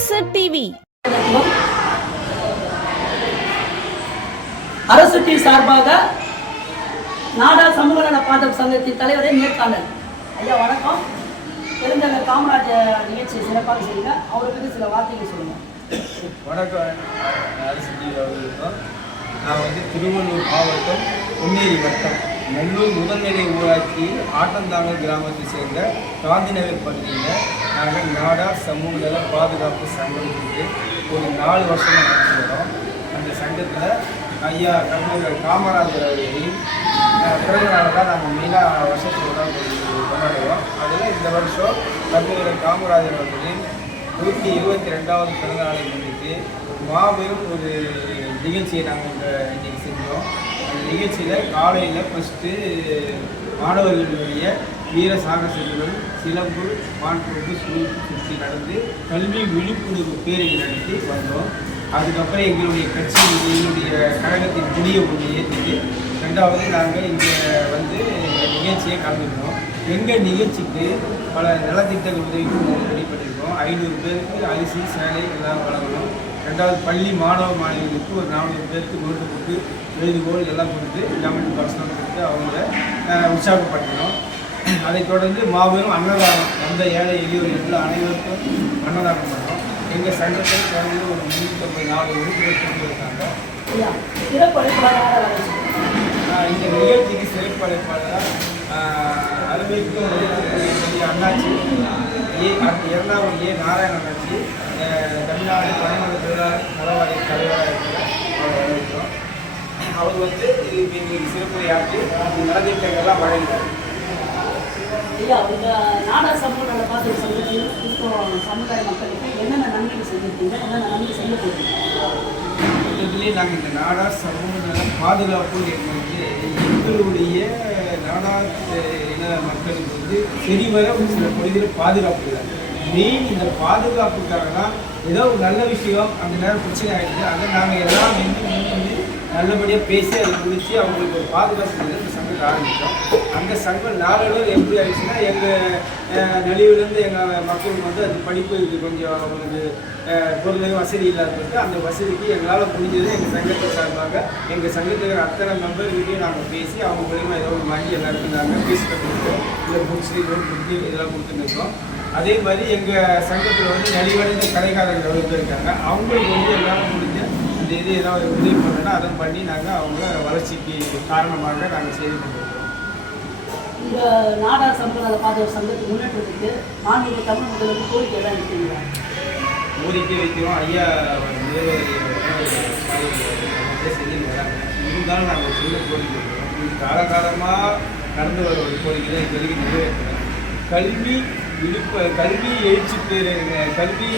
அரசு டிவி. அரசு டிவி சார்பாக நாடார் சமூக நல பாதுகாப்பு சங்கத்தின் தலைவரை நேர்காணல். ஐயா வணக்கம். பெருந்தலைவர் காமராஜர் நிகழ்ச்சியை சிறப்பாக செய்யுங்க. அவருக்கு சில வார்த்தைகள் சொல்லுங்க. வணக்கம். அரசு டிவி அவர்களுக்கும் நான் திருவள்ளூர் மாவட்டம் பொன்னேரி வட்டம் நல்லூர் முதல்நிலை ஊராட்சி ஆட்டந்தாங்கல் கிராமத்தை சேர்ந்த காந்திநகர் பகுதியில் நாங்கள் நாடார் சமூக நல பாதுகாப்பு சங்கம் ஒரு 4 வருஷமாக நடத்திக்கிறோம். அந்த சங்கத்தில் ஐயா கவிஞர் காமராஜர் அவர்களின் பிறந்த நாளை தான் நாங்கள் மெயினாக வருஷத்துக்கு தான் கொண்டாடுவோம். அதில் இந்த வருஷம் கவிஞர் காமராஜர் அவர்களின் 122வது பிறந்த நாளை முன்னிட்டு மாபெரும் ஒரு நிகழ்ச்சியை நாங்கள் இன்றைக்கி செஞ்சோம். அந்த நிகழ்ச்சியில் காலையில் ஃபஸ்ட்டு மாணவர்களுடைய வீர சாகசங்கள் சிலம்பு மாண்புக்கு சுற்றி நடந்து கல்வி விழிப்புணர்வு பேரணி நடத்தி வந்தோம். அதுக்கப்புறம் எங்களுடைய கட்சி எங்களுடைய கழகத்தின் புதிய ஒன்று ஏற்றிட்டு 2வது நாங்கள் இங்கே நிகழ்ச்சியை கலந்துருக்கோம். எங்கள் நிகழ்ச்சிக்கு பல நலத்திட்டங்கள் உதவிக்கும் ரெடி பண்ணியிருக்கோம். 500 பேருக்கு அரிசி சேலை எல்லாம் வழங்கணும். 2வது பள்ளி மாணவ மாணவிகளுக்கு ஒரு 400 பேருக்கு நோட்டு போட்டு எழுதுகோள் எல்லாம் கொடுத்து கவர்மெண்ட் பர்சனம் கொடுத்து அவங்கள உற்சாகப்படுத்தணும். அதைத் தொடர்ந்து மாபெரும் அன்னதானம் எந்த ஏழை எளியோர் என்று அனைவருக்கும் அன்னதானம் பண்ணோம். எங்கள் சங்கத்தில் தொடர்ந்து ஒரு 354 உறுப்பினர்கள் இருக்காங்க. இந்த நிகழ்ச்சிக்கு சிறப்பு அழைப்பாளர் அருமைக்கும் அண்ணாச்சி எர்ணாகுளம் நாராயண அண்ணாச்சி தமிழ்நாடு பணிமன்ற தொழிலாளர் நலவாரிய தலைவராக இருக்கிறோம். அவர் இன்னைக்கு சிறப்புரையாற்றி நலத்திட்டங்கள்லாம் வழங்கினார். நாடார் சமூக நல பாதுகாப்பு சங்கத்தில் சமுதாய மக்களுக்கு என்னென்ன நன்மைகள் செஞ்சுருக்கீங்க, என்னென்ன நன்மை செய்ய போகிறீங்க? மொத்தத்திலே நாங்கள் இந்த நாடார் சமூக நல பாதுகாப்பு என்பது எங்களுடைய நாடார் இன மக்களுக்கு சரிவர சில பகுதியில் பாதுகாப்பு இல்லை. மெயின் இந்த பாதுகாப்புக்காக தான் ஏதோ ஒரு நல்ல விஷயம் அந்த நேரம் பிரச்சனை ஆகிடுது. அதை நாங்கள் எல்லாம் வந்து நல்லபடியாக பேசி அதை முடித்து அவங்களுக்கு ஒரு பாதுகாப்பு இந்த சங்கத்தை ஆரம்பித்தோம். அந்த சங்கம் நாளளவு எப்படி ஆயிடுச்சுன்னா எங்கள் நலிவுலேருந்து எங்கள் மக்களுக்கு அது படிப்பு கொஞ்சம் அவங்களுக்கு பொருள் வசதி இல்லாதது. அந்த வசதிக்கு எங்களால் முடிஞ்சது எங்கள் சங்கத்தை சார்பாக எங்கள் சங்கத்துக்கு அத்தனை மெம்பர்கிட்டையும் நாங்கள் பேசி அவங்க மூலிமா ஏதோ ஒரு வாங்கி எல்லாருக்கும் நாங்கள் பேசி கொடுத்தோம். இல்லை புக்ஸு நோட் புக்கு இதெல்லாம் கொடுத்துருக்கோம். அதே மாதிரி எங்கள் சங்கத்தில் நலிவடைந்த கடைக்காரர்கள் எவ்வளோ பேர் இருக்காங்க. அவங்களுக்கு எல்லாம் முடிஞ்ச இந்த இது ஏதாவது உதவி பண்ணோன்னா அதை பண்ணி நாங்கள் அவங்க வளர்ச்சிக்கு காரணமாக நாங்கள் செய்து கொண்டிருக்கிறோம். இந்த நாடார் சமூக நல பாதுகாப்பு சங்கத்துக்கு முன்னேற்றத்துக்கு மாநில தமிழ் மக்களுக்கு கோரிக்கை எல்லாம் வைக்கிறீங்களா? கோரிக்கை வைக்கிறோம். ஐயா செஞ்சு வராங்க. இருந்தாலும் நாங்கள் சின்ன கோரிக்கை வைக்கிறோம். இது காலகாலமாக நடந்து வர ஒரு கோரிக்கை தான் இது வரைக்கும் நிறைவேற்றணும். கல்வி எழுச்சி பேர் கல்வி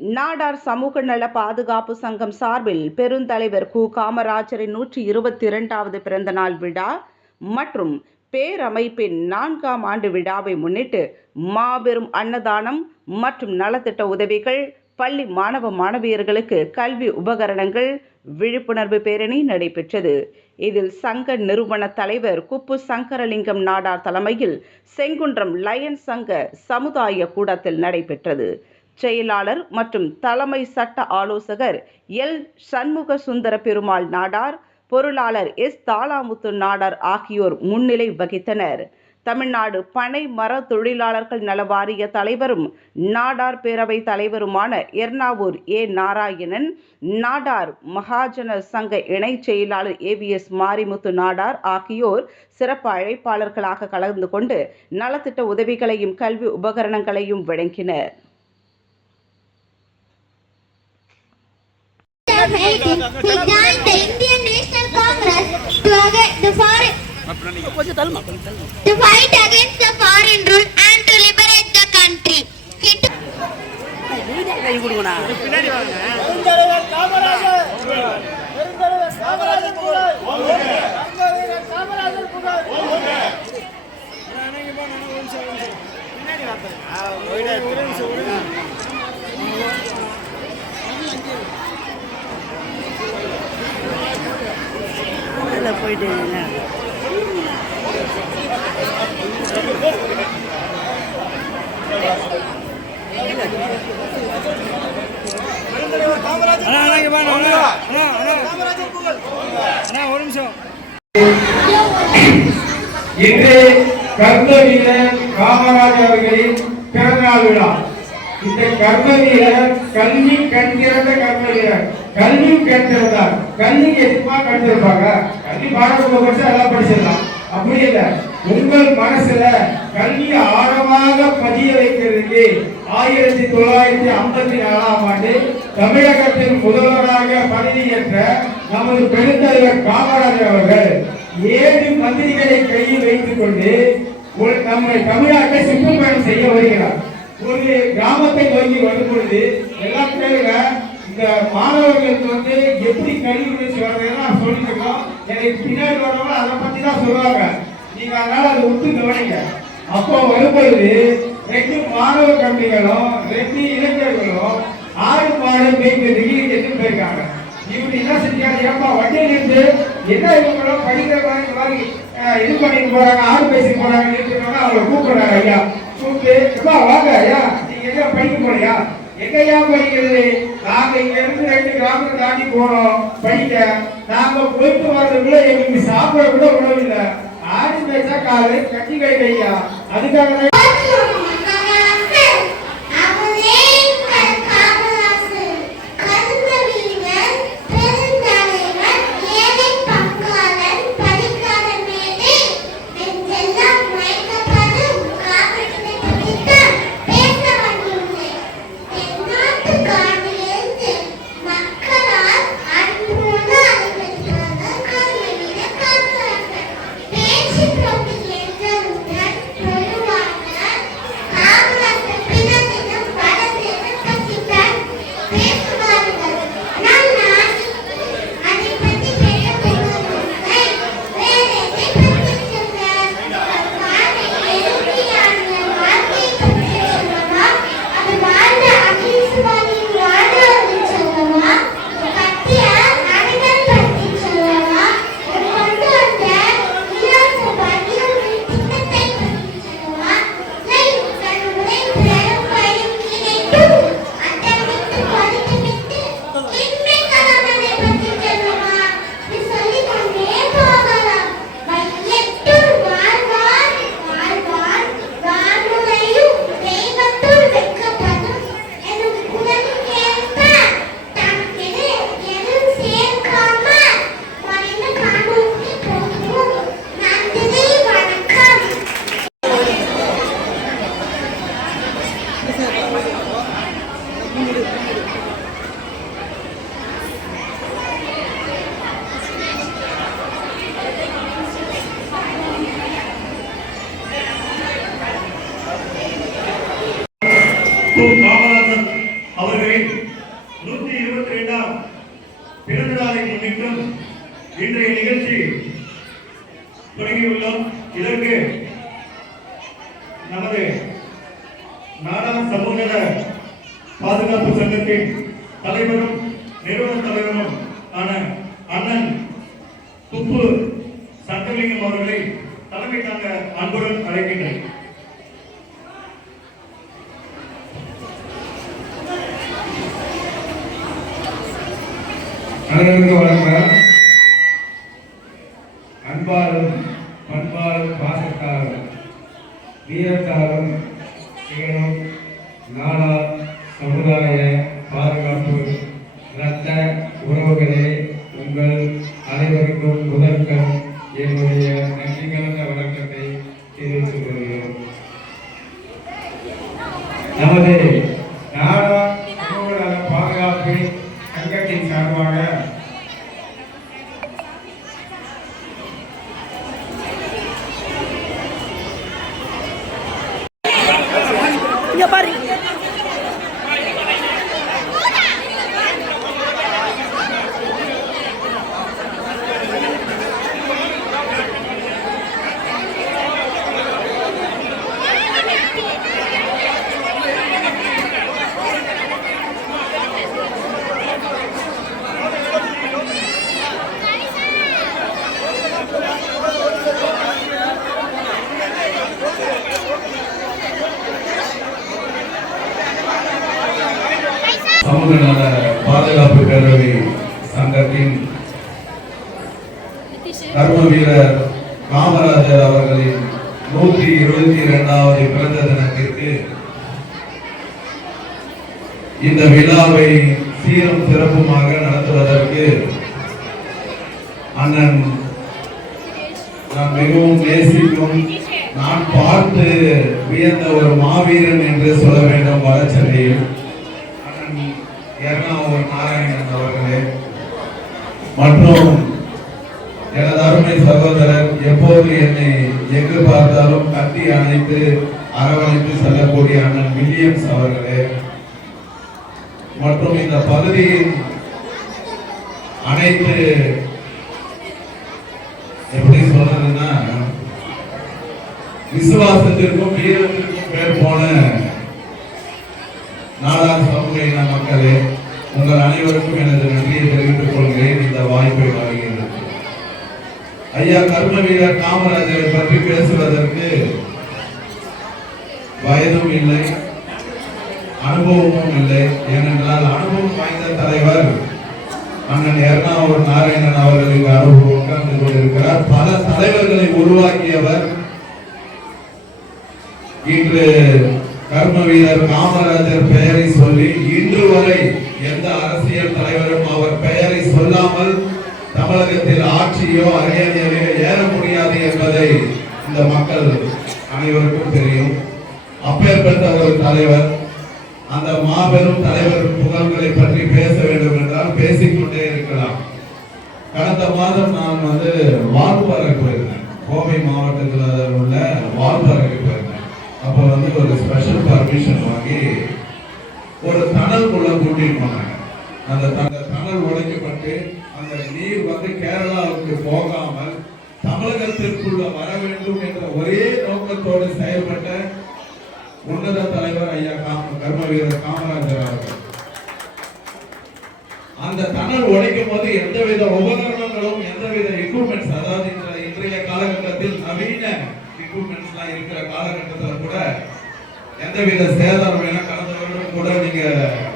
நாடார் சமூக நல பாதுகாப்பு சங்கம் சார்பில் பெருந்தலைவர் கு. காமராஜரின் 122வது பிறந்த நாள் விழா மற்றும் பேரமைப்பின் 4ஆம் ஆண்டு விழாவை முன்னிட்டு மாபெரும் அன்னதானம் மற்றும் நலத்திட்ட உதவிகள், பள்ளி மாணவ மாணவியர்களுக்கு கல்வி உபகரணங்கள், விழிப்புணர்வு பேரணி நடைபெற்றது. இதில் சங்க நிறுவன தலைவர் குப்பு சங்கரலிங்கம் நாடார் தலைமையில் செங்குன்றம் லயன்ஸ் சங்க சமுதாய கூடத்தில் நடைபெற்றது. செயலாளர் மற்றும் தலைமை சட்ட ஆலோசகர் எல். சண்முக சுந்தர பெருமாள் நாடார், பொருளாளர் எஸ். தாளாமுத்து நாடார் ஆகியோர் முன்னிலை வகித்தனர். தமிழ்நாடு பனை மர தொழிலாளர்கள் நல வாரிய தலைவரும் நாடார் பேரவை தலைவருமான எர்ணாவூர் ஏ. நாராயணன், நாடார் மகாஜன சங்க இணை செயலாளர் AVS மாரிமுத்து நாடார் ஆகியோர் சிறப்பு அழைப்பாளர்களாக கலந்து கொண்டு நலத்திட்ட உதவிகளையும் கல்வி உபகரணங்களையும் வழங்கினர். He joined the Indian National Congress to fight against the foreign rule and to liberate the country. போயிட்டு இன்று கர்ம வீரர் காமராஜர் அவர்களின் பிறந்தநாள் விழா. இந்த கர்ம வீரர் கல்வி கண் திறந்த கர்ம வீரர். கல்வி கண் திறந்தார். கல்விக்கு எதுமா கண் திறப்பாங்க? கல்வி பாடப்புத்தகம் படிச்சா எல்லாம் படிச்சிடலாம். அப்படி இல்லை, உங்கள் மனசுல கல்வியை ஆழமாக பதிய வைக்கிறதுக்கு 1954ஆம் ஆண்டு தமிழகத்தின் முதல்வராக பதவியேற்ற நமது பெருந்தலைவர் காமராஜர் அவர்கள் 7 மந்திரிகளை கையில் வைத்துக் கொண்டு நம்மை தமிழ்நாட்டை சுற்றுப்பயணம் செய்ய வருகிறார். ஒரு கிராமத்தை நோக்கி வரும் பொழுது எல்லாம் கேளுங்க, இந்த மாணவர்களுக்கு எப்படி கல்வி வர்றதுன்னு சொல்லிட்டு இருக்கோம். எனக்கு பின்னாடி வரவங்க அதை பத்தி தான் சொல்லுவாங்க. நீங்க அதனால அதை விட்டு கவனிங்க. அப்போ வரும்பொழுது 2 மாணவ கம்பெனிகளும் 2 இளைஞர்களும் 6 மாடு மேய்க்கிறதுக்கு எடுத்து போயிருக்காங்க. இவங்க என்ன செஞ்சாங்க, ஏப்பா வண்டியில் இருந்து என்ன இவங்களும் படிக்கிற மாதிரி இது பண்ணிட்டு போறாங்க, 6 பேசிட்டு போறாங்க, அவங்களை கூப்பிடுறாங்க. ஐயா கூப்பிட்டு, எப்பா வாங்க ஐயா, நீங்க எங்க படிக்க போறியா? எங்கயா படிக்கிறது? நாங்க இங்க இருந்து 2 கிராமத்தை தாண்டி போனோம் படிக்க. நாங்க போயிட்டு வர்றதுக்குள்ள எங்களுக்கு சாப்பிட கூட உணவு இல்லை. 6 பேசா காலு கட்டி கிடைக்கையா. அதுக்காக காமராஜர் அவர்களின் 122ஆம் பிறந்த நாளை முன்னிட்டும் இன்றைய நிகழ்ச்சி தொடங்கியுள்ளோம். இதற்கு நமது நாடார் சமூக நல பாதுகாப்பு சங்கத்தின் தலைவரும் நிறுவன தலைவரும் ஆன அண்ணன் துப்பு சங்கலிங்கம் அவர்களை தலைமை தாங்க அன்புடன் அழைக்கின்றேன். அனைவருக்கும் வணக்கம். அன்பாலும் பண்பாலும் பாசத்தாலும் வீரத்தாலும் திகழும் நாடார் சமுதாய பாதுகாப்பு இரத்த உறவுகளே, உங்கள் அனைவருக்கும் முதற்கம் என்னுடைய நன்றி கலந்த வணக்கத்தை தெரிவித்துக் கொள்கிறோம். நமது நாடார் சமூக நல பாதுகாப்பு சங்கத்தின் சார்பாக இங்க பாரு. சமூக நல பாதுகாப்பு பேரவை சங்கத்தின் கர்ம வீரர் காமராஜர் அவர்களின் 122வது பிறந்த தினத்திற்கு இந்த விழாவை சீரும் சிறப்புமாக நடத்துவதற்கு அண்ணன் நான் மிகவும் நேசிக்கும், நான் பார்த்து வியந்த ஒரு மாவீரன் என்று சொல்ல வேண்டும் வடசென்னையில் அண்ணன் எர்ணாவூர் நாராயணன் அவர்களே மற்றும் எனது அருமை சகோதரர் எப்போது என்னை எங்கு பார்த்தாலும் கட்டி அணைத்து அரவணைத்து செல்லக்கூடிய அண்ணன் வில்லியம்ஸ் அவர்களே மற்றும் இந்த பகுதியின் அனைத்து எப்படி சொல்றதுன்னா விசுவாசத்திற்கும் வீரத்திற்கும் பேர் போன நாடார் சமூக இன மக்களே, உங்கள் அனைவருக்கும் எனது நன்றியை தெரிவித்துக் கொள்கிறேன். இந்த வாய்ப்பை வழங்குகிறது ஐயா கர்ம வீரர் காமராஜரை பற்றி பேசுவதற்கு வயதும் இல்லை, அனுபவமும் இல்லை. ஏனென்றால் அனுபவம் வாய்ந்த தலைவர் அண்ணன் எர்ணாவூர் நாராயணன் அவர்கள் இங்கு அனுபவம் உட்கார்ந்து கொண்டிருக்கிறார். பல தலைவர்களை உருவாக்கியவர். இன்று கர்ம வீரர் காமராஜர் பெயரை சொல்லி இன்று வரை எந்த அரசியல் தலைவரும் அவர் பெயரை சொல்லாமல் தமிழகத்தில் ஆட்சியோ அரியணையோ ஏற முடியாது என்பதை இந்த மக்கள் அனைவருக்கும் தெரியும். அப்பேற்பட்ட ஒரு தலைவர், அந்த மாபெரும் தலைவர் புகழ்களை பற்றி பேச வேண்டும் என்றால் பேசிக்கொண்டே இருக்கலாம். கடந்த மாதம் நான் வால்பாறை போயிருந்தேன். கோவை மாவட்டத்தில் உள்ள வால்பாறைக்கு போயிருந்தேன். அப்போ ஒரு ஸ்பெஷல் பர்மிஷன் வாங்கி ஒரு தணலுக்குள்ள கூட்டிட்டு போனாங்க. அந்த தணல் உடைக்கப்பட்டு அந்த நீர் கேரளாவுக்கு போகாமல் தமிழகத்திற்குள்ள வர வேண்டும் என்ற ஒரே நோக்கத்தோடு செயல்பட்ட உன்னத தலைவர் ஐயா கர்ம வீரர் காமராஜர் அவர்கள். அந்த தணல் உடைக்கும் போது எந்தவித உபகரணங்களும் எந்தவித எக்யூப்மெண்ட்ஸ், அதாவது இன்றைய காலகட்டத்தில் நவீன எக்யூப்மெண்ட்ஸ் எல்லாம் இருக்கிற காலகட்டத்தில் கூட எந்தவித சேதாரம் என கடந்த வருடம் கூட நீங்க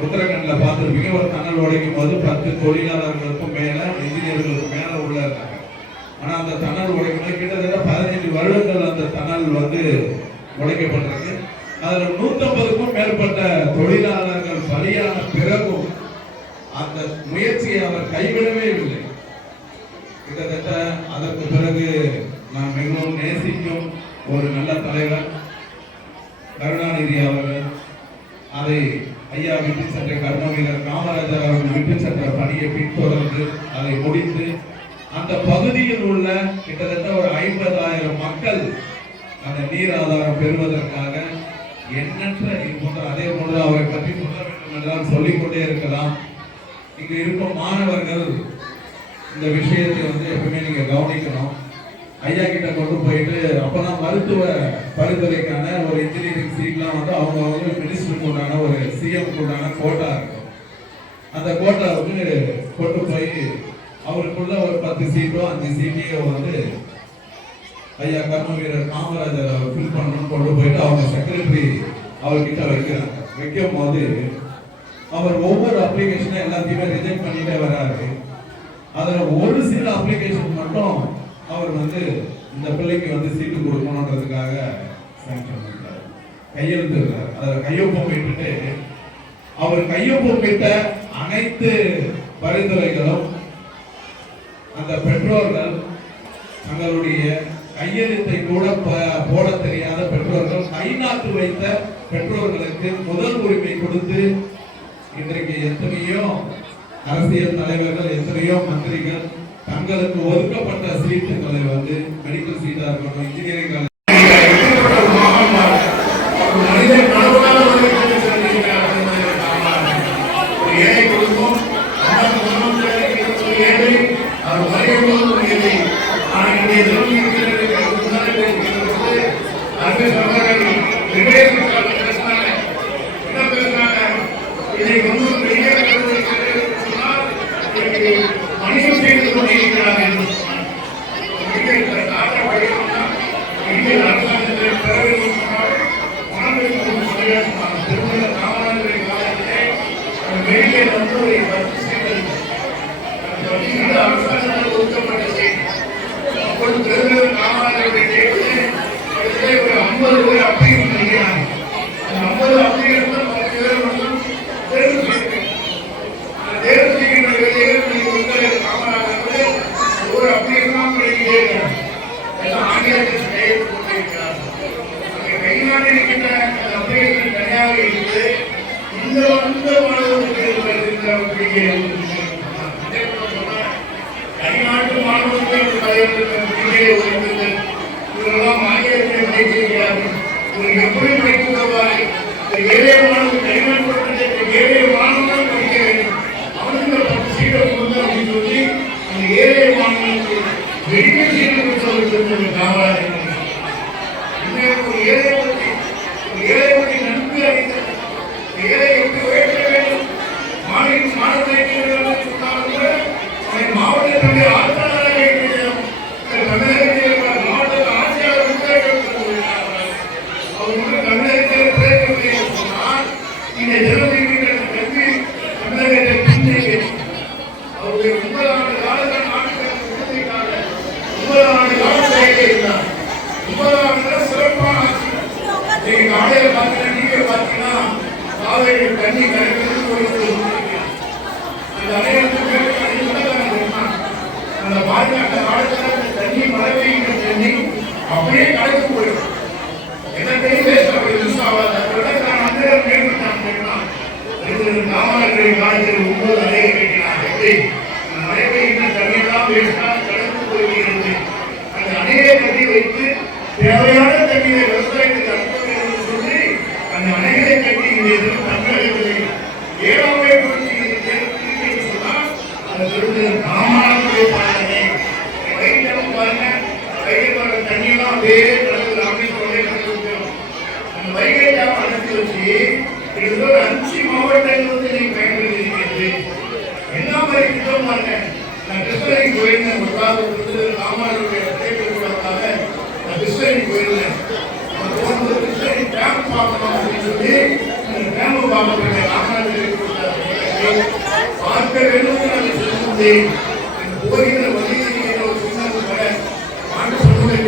உத்தரகண்ட்ல பார்த்திருப்பீங்க. ஒரு தணல் உடைக்கும் போது 10 தொழிலாளர்களுக்கும் மேல இன்ஜினியர்களுக்கும் மேல உள்ள இருந்தாங்க. ஆனா அந்த தணல் உடைக்கும் போது கிட்டத்தட்ட 15 வருடங்கள் அந்த தணல் உடைக்கப்பட்டிருக்கு. அதுல 150க்கும் மேற்பட்ட தொழிலாளர்கள் பலியான பிறகும் அந்த முயற்சியை அவர் கைவிடவே இல்லை. கிட்டத்தட்ட அதற்கு பிறகு நான் மிகவும் நேசிக்கும் ஒரு நல்ல தலைவர் கருணாநிதி அவர்கள் அதை ஐயா விட்டு சென்ற கர்ம வீரர் காமராஜர் அவர்கள் விட்டு சென்ற பணியை பின்தொடர்ந்து அதை முடித்து அந்த பகுதியில் உள்ள கிட்டத்தட்ட ஒரு 50,000 மக்கள் அந்த நீர் ஆதாரம் பெறுவதற்காக எண்ணற்ற அதே போன்று அவரை பற்றி சொல்ல வேண்டும் என்றால் சொல்லிக்கொண்டே இருக்கலாம். இங்கு இருக்கும் மாணவர்கள் இந்த விஷயத்தை எப்பவுமே நீங்க கவனிக்கணும். ஐயா கிட்ட கொண்டு போயிட்டு அப்பதான் மருத்துவ பரிந்துரைக்கான ஒரு இன்ஜினியரிங் சீட்லாம் அவங்க மினிஸ்டருக்கு உண்டான ஒரு சிஎம் உண்டான கோட்டா இருக்கும். அந்த கோட்டாவுக்கு கொண்டு போய் அவருக்குள்ள ஒரு 10 சீட்டோ 5 சீட்டையோ ஐயா கர்ம வீரர் காமராஜர் அவர் ஃபில் பண்ணணும்னு கொண்டு போயிட்டு அவங்க செக்ரட்டரி அவர்கிட்ட வைக்கிறாங்க. வைக்கும் போது அவர் ஒவ்வொரு அப்ளிகேஷனை எல்லாத்தையுமே ரிஜெக்ட் பண்ணிட்டே வர்றாரு. அதுல ஒரு சில அப்ளிகேஷன் மட்டும் அவர் இந்த பிள்ளைக்கு சீட்டு கொடுக்கணுன்றதுக்காக சாங்ஷன் பண்ணிட்டார், கையெழுத்துறாரு. அதுல கையொப்பம் விட்டுட்டு அவர் கையொப்பம் விட்ட அனைத்து பரிந்துரைகளும் அந்த பெற்றோர்கள் தங்களுடைய கையெழுத்தை கூட போட தெரியாத பெற்றோர்கள் கைநாட்டு வைத்த பெற்றோர்களுக்கு முதல் உரிமை கொடுத்து இன்றைக்கு எத்தனையோ அரசியல் தலைவர்கள் எத்தனையோ மந்திரிகள் தங்களுக்கு ஒதுக்கப்பட்ட சீட்டுகளை மெடிக்கல் சீட்டா இருக்கட்டும், இன்ஜினியரிங் வெளியே வந்து ஒரு 10 சீட்டு அரசாங்கத்தால் ஒதுக்கப்பட்ட சீட். அப்பொழுது பெருந்தலைவர் காமராஜருடைய கேட்டு ஒரு 50 பேர் அப்பீல் பண்ணிக்கிறாங்க. அந்த 50 அப்பீல் 10 பேர் மட்டும் தேர்வு செய்யணும். தேர்வு செய்கின்ற வேலையில் பெருந்தலைவர் காமராஜர் ஒரு அப்பீல் தான் பண்ணிக்கிட்டே இருக்கிறார். எல்லாம் ஆங்கிலத்தில் கையெழுத்து கொண்டிருக்கிறார். அங்கே வெளிநாட்டில் இருக்கின்ற அப்பீல்கள் தனியாக இருந்து இந்த மாணவர்களுக்கு தனிநாட்டு மாணவர்கள் இவரெல்லாம் ஆங்கிலத்தில் படித்திருக்கிறார்கள். இவர் எப்படி படித்து வருவார்கள்? ஏழை மாணவர்கள் தனிநாட்டு ஏழை மாணவர்கள் படிக்க வேண்டும். அவனுக்கு 10 சீட்டை கொடுங்க அப்படின்னு சொல்லி அந்த ஏழை மாணவர்களுக்கு வெளியே சீட்டு கொடுத்தவர்கள் காவலாக ஒரு ஏழை பற்றி நன்கு அறிந்த ஏழை எப்படி உயர்த்த வேண்டும் மாணவர்களை சொன்னாலும் கூட மாவட்டத்தினுடைய ஆட்சியாளராக இருக்கிறோம். தமிழகத்தில் மாவட்ட ஆட்சியாளர் அவர் தமிழகத்தில் பிறக்கவில்லை சொன்னால் இந்த ஜனவரி கல்வி தமிழகத்தை பின்தங்கி அவருடைய 9 ஆண்டு காலத்தில் நாட்டுக்கு உறுதிக்காக 9 ஆண்டு காலத்திலே இருந்தார். 9 ஆண்டு சிறப்பான ஆட்சி. நீங்க காலையில பார்த்தீங்கன்னா நீங்க பார்த்தீங்கன்னா காவேரி தண்ணி கரைக்கிறது போயிட்டு அந்த அனைவருக்கும் அந்த பாதி அந்த காலத்தில் தண்ணி மழை பெய்கிற தண்ணி அப்படியே கலந்து போயிடும். எல்லாத்தையும் வேஸ்ட் அப்படி யூஸ் ஆகாது. அந்த மேம்பட்டான் காமராஜரின் காலத்தில் 9 அணைகள் கட்டினார். எப்படி அந்த மழை பெய்கின்ற தண்ணியெல்லாம் வேஸ்டாக கலந்து போய்விடுகிறது. அந்த அணையை கட்டி வைத்து தேவையான தண்ணீரை விவசாயத்துக்கு அனுப்ப வேண்டும் சொல்லி அந்த அணைகளை கட்டி தமிழகத்தில் 7ஆம் புரட்சி சொன்னால் அந்த காமராஜருடைய பாடனை வயிற்று பாருங்க. வயிறு வர தண்ணியெல்லாம் அப்படியே கடந்து ராமேஸ்வரத்தை கடந்து அந்த வைகை டேம் அனுப்பி வச்சு கிட்டத்தட்ட 5 மாவட்டங்கள் நீங்க பயன்படுத்தி என்ன மாதிரி திட்டம் பாருங்க. நான் கிருஷ்ணகிரி போயிருந்தேன். ஒரு காமராஜருடைய தேர்தலுக்காக நான் கிருஷ்ணகிரி போயிருந்தேன். போகும்போது கிருஷ்ணகிரி டேம் பார்க்கணும் அப்படின்னு சொல்லி அந்த டேம் பார்க்க போயிருந்தேன். காமராஜர் பார்க்க வேண்டும் சொல்லும்போது போகிற வழியில் ஒரு சொன்ன ஆண்டு சொல்லுவதை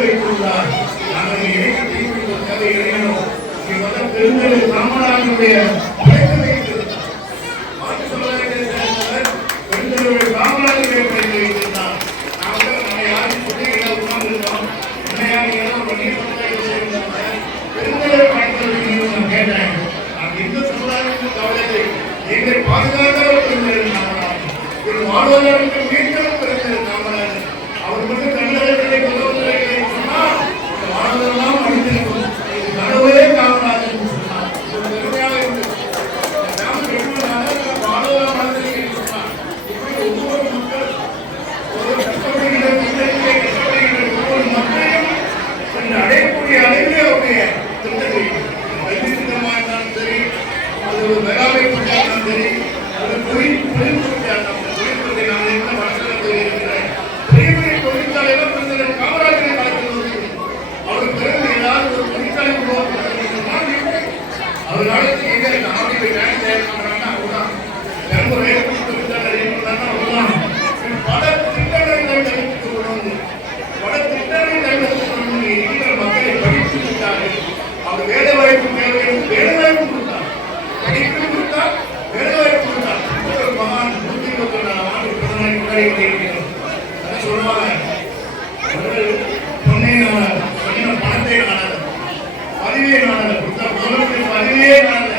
வைத்துள்ளார். நாங்கள் இணைக்க இணையணும். பெருந்தலைவர் காமராஜருடைய பெருந்தலைவர் காமராஜரை படித்து வைத்திருந்தார். நாங்கள் நம்ம யாரும் சொல்லி உட்கார்ந்துருக்கோம். பெருந்தலைவர் படித்தவர்கள் நான் கேட்டேன். நான் எந்த சமுதாயத்துக்கும் கவலை எங்களை பாதுகாக்க பெருந்தலைவர் காமராஜர், ஒரு வாழ்வாதாரத்தை மீட்கவும் பெருந்தலைவர் காமராஜர். அவர் மட்டும் தமிழகத்திலே முதல்வரை சொன்னால் வாழ்வதெல்லாம் அழிந்திருக்கும். கடவுளே காமராஜர் சொன்னார். ஒரு பெருமையாக இருந்தது. வாழ்வதெல்லாம் வாழ்ந்திருக்கிறேன் சொன்னார். இப்படி ஒவ்வொரு மக்கள் ஒரு கஷ்டப்படுகிற ஒவ்வொரு மக்களையும் அடையக்கூடிய அளவிலே அவருடைய திட்டங்கள் கல்வி திட்டமாக இருந்தாலும் சரி, அது ஒரு வேளாண்மை திட்டம் சரி, அது தொழில்நுட்பத்தை நான் என்ன வளர்ச்சி போயிருக்கிறேன். பெரிய பெரிய தொழிற்சாலைகள் பெருந்தலைவர் காமராஜரை வளர்க்கிறது. அவர் பிறகு ஏதாவது ஒரு தொழிற்சாலை உருவாக்குறாங்க. அவர் காலத்தில் எங்க ஆடி வேலை செய்யறாங்கன்னா அவர்தான் பெரும்புரை தொழிற்சாலை அவர்தான் பல திட்டங்களை தெரிவித்துக் கொண்டு பல திட்டங்களை தெரிவித்துக் கொண்டு இருக்கிற மக்களை படித்து விட்டார்கள். அவர் வேலை வாய்ப்பு தேவை, வேலை வாய்ப்பு கொடுத்தார், படிப்பு கொடுத்தார், வேலை வாய்ப்பு கொடுத்தார். ஒரு மகான் 124 ஆண்டு பிரதமரை கொண்டாடி இருக்கிறோம். அதை சொல்லுவாங்க, பொன்னை பணத்தை நாடகம் பதிவே நாடகம் பதிவே நாடகம்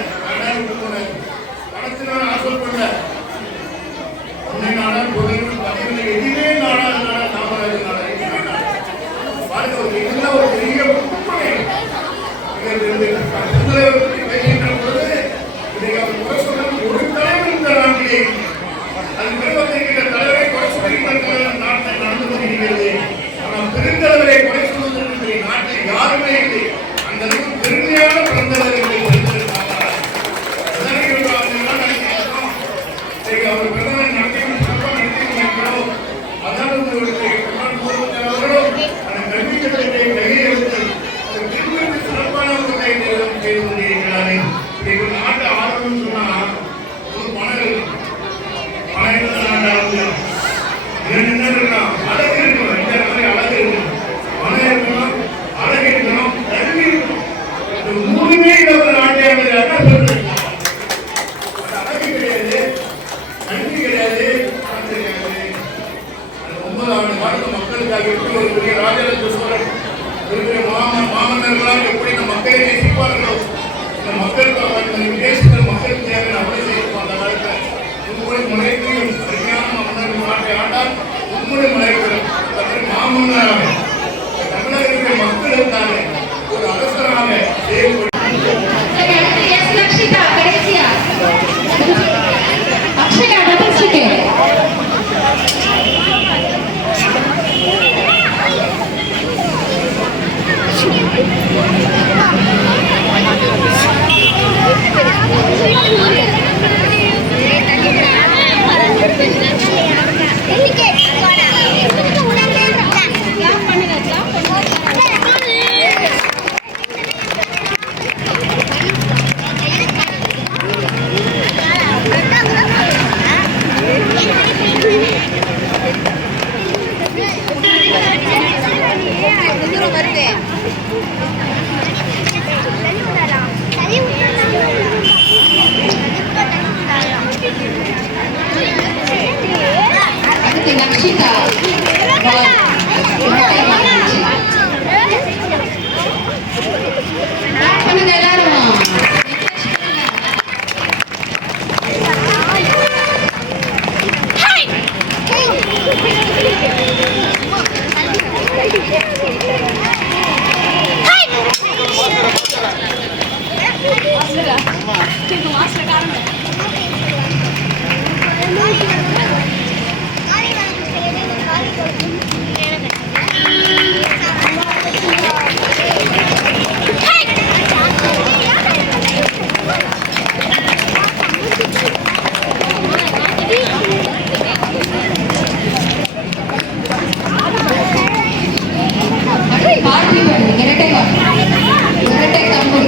இரட்டை கம்பு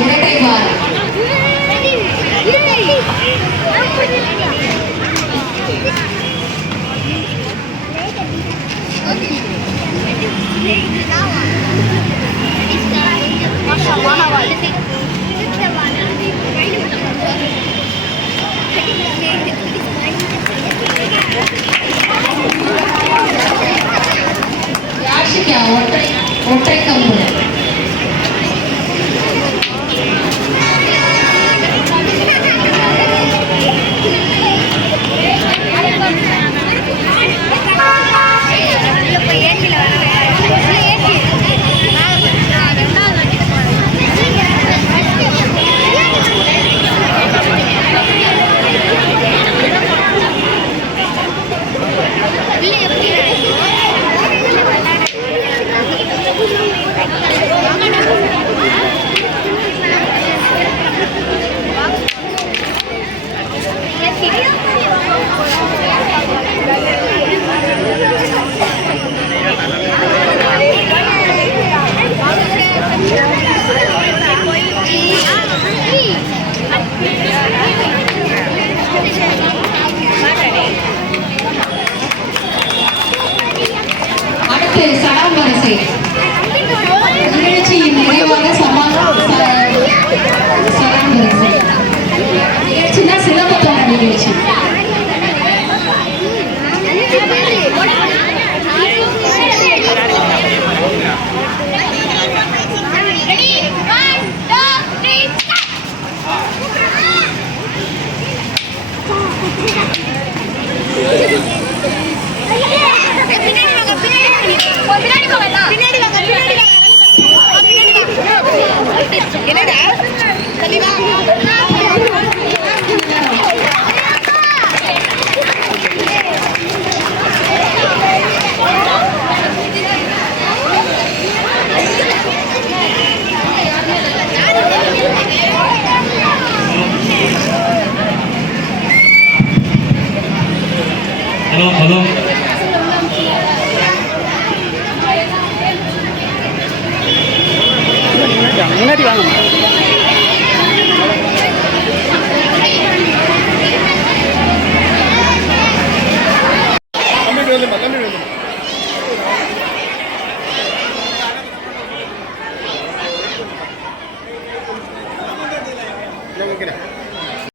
இரட்டை பால் யாஷிகா ஒற்றை கம்பு அடுத்து சலாம் வரிசை நிகழ்ச்சியின் நிறைவாக சலாம் வரிசை நிகழ்ச்சினா சிலம்பத்தோட நிகழ்ச்சி ஹலோ முன்னாடி வாங்க